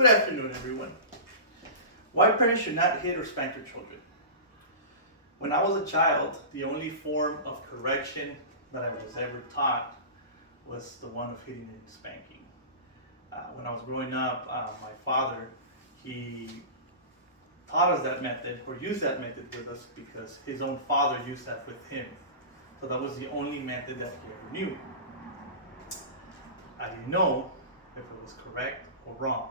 Good afternoon, everyone. Why parents should not hit or spank their children. When I was a child, the only form of correction that I was ever taught was the one of hitting and spanking. When I was growing up, my father, he taught us that method or used that method with us because his own father used that with him. So that was the only method that he ever knew. I didn't know if it was correct or wrong.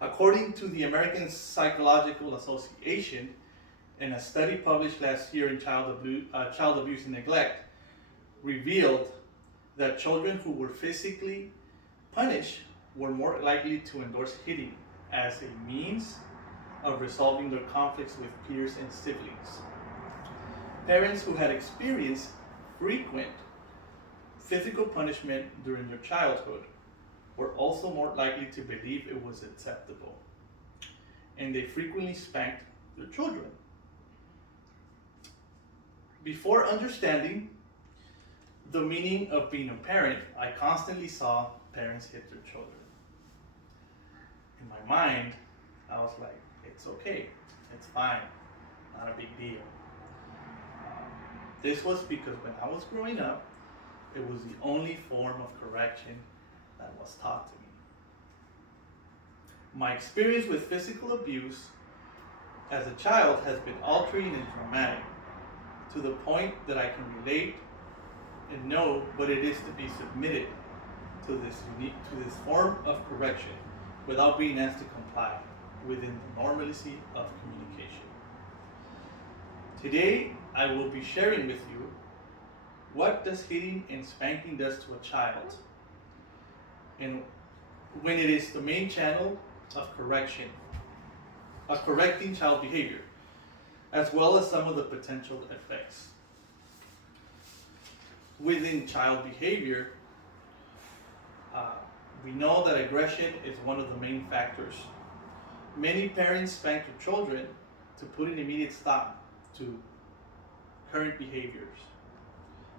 According to the American Psychological Association, in a study published last year in Child Abuse and Neglect, revealed that children who were physically punished were more likely to endorse hitting as a means of resolving their conflicts with peers and siblings. Parents who had experienced frequent physical punishment during their childhood were also more likely to believe it was acceptable, and they frequently spanked their children. Before understanding the meaning of being a parent, I constantly saw parents hit their children. In my mind, I was like, it's okay, it's fine, not a big deal. This was because when I was growing up, it was the only form of correction that was taught to me. My experience with physical abuse as a child has been altering and traumatic to the point that I can relate and know what it is to be submitted to this form of correction without being asked to comply within the normalcy of communication. Today, I will be sharing with you what does hitting and spanking does to a child, and when it is the main channel of correction, of correcting child behavior, as well as some of the potential effects. Within child behavior, we know that aggression is one of the main factors. Many parents spank their children to put an immediate stop to current behaviors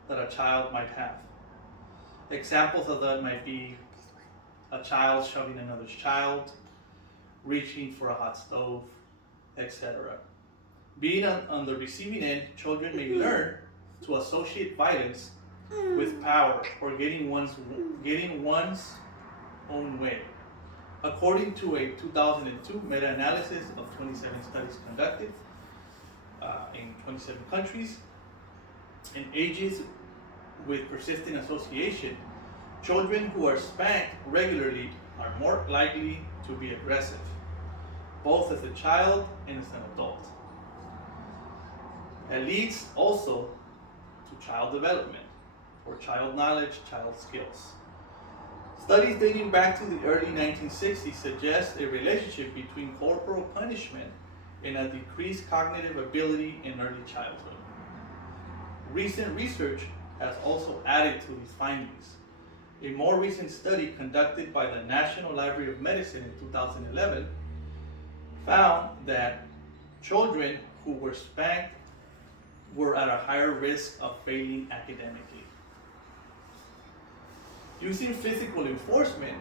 that a child might have. Examples of that might be a child shoving another child, reaching for a hot stove, etc. Being on the receiving end, children may learn to associate violence with power or getting one's own way. According to a 2002 meta-analysis of 27 studies conducted in 27 countries, in ages with persistent association, children who are spanked regularly are more likely to be aggressive, both as a child and as an adult. It leads also to child development, or child knowledge, child skills. Studies dating back to the early 1960s suggest a relationship between corporal punishment and a decreased cognitive ability in early childhood. Recent research has also added to these findings. A more recent study conducted by the National Library of Medicine in 2011 found that children who were spanked were at a higher risk of failing academically. Using physical enforcement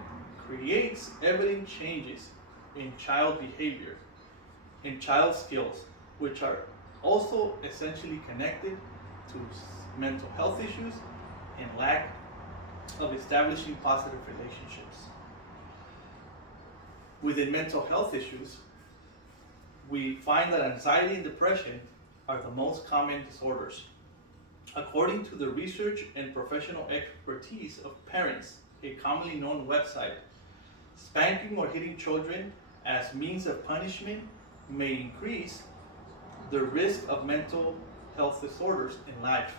creates evident changes in child behavior and child skills, which are also essentially connected to mental health issues and lack of establishing positive relationships. Within mental health issues, we find that anxiety and depression are the most common disorders. According to the research and professional expertise of parents, a commonly known website, spanking or hitting children as means of punishment may increase the risk of mental health disorders in life.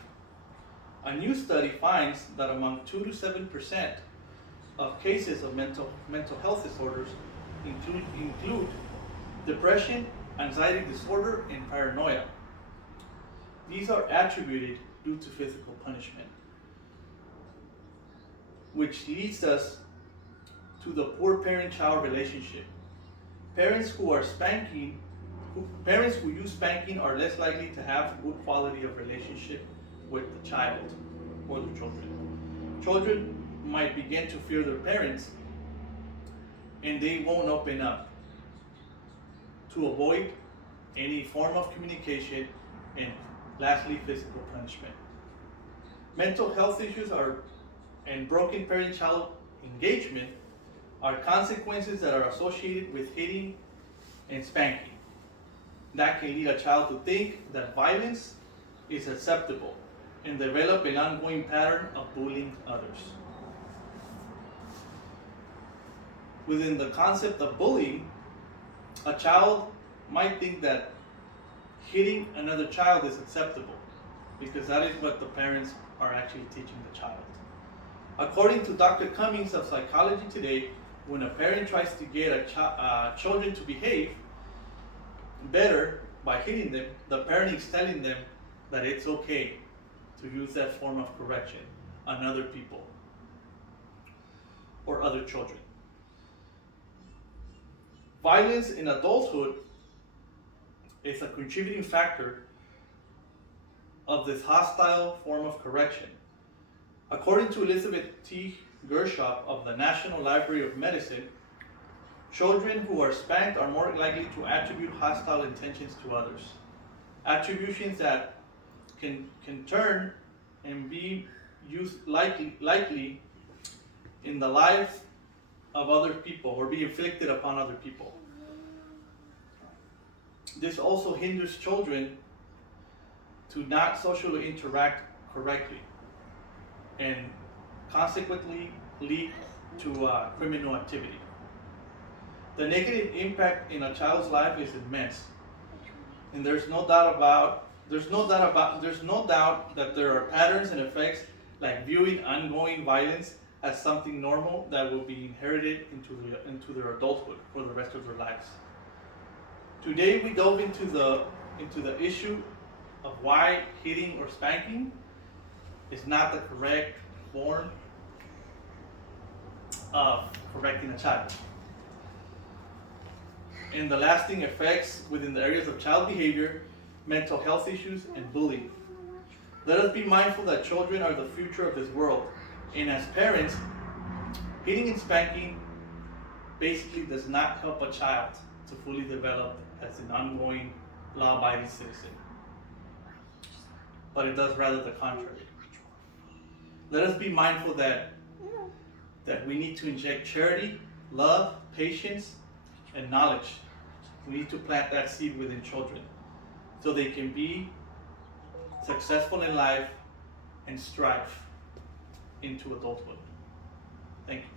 A new study finds that among 2 to 7% of cases of mental health disorders include depression, anxiety disorder, and paranoia. These are attributed due to physical punishment, which leads us to the poor parent-child relationship. Parents who use spanking are less likely to have good quality of relationship with the child or the children. Children might begin to fear their parents and they won't open up to avoid any form of communication, and lastly, physical punishment. Mental health issues and broken parent-child engagement are consequences that are associated with hitting and spanking. That can lead a child to think that violence is acceptable and develop an ongoing pattern of bullying others. Within the concept of bullying, a child might think that hitting another child is acceptable because that is what the parents are actually teaching the child. According to Dr. Cummings of Psychology Today, when a parent tries to get children to behave better by hitting them, the parent is telling them that it's okay to use that form of correction on other people or other children. Violence in adulthood is a contributing factor of this hostile form of correction. According to Elizabeth T. Gershop of the National Library of Medicine, children who are spanked are more likely to attribute hostile intentions to others. Attributions that can turn and be used likely in the lives of other people or be inflicted upon other people. This also hinders children to not socially interact correctly and consequently lead to criminal activity. The negative impact in a child's life is immense, and there's no doubt that there are patterns and effects like viewing ongoing violence as something normal that will be inherited into their adulthood for the rest of their lives. Today we dove into the issue of why hitting or spanking is not the correct form of correcting a child, and the lasting effects within the areas of child behavior, mental health issues, and bullying. Let us be mindful that children are the future of this world, and as parents, hitting and spanking basically does not help a child to fully develop as an ongoing, law-abiding citizen, but it does rather the contrary. Let us be mindful that we need to inject charity, love, patience, and knowledge. We need to plant that seed within children so they can be successful in life and strive into adulthood. Thank you.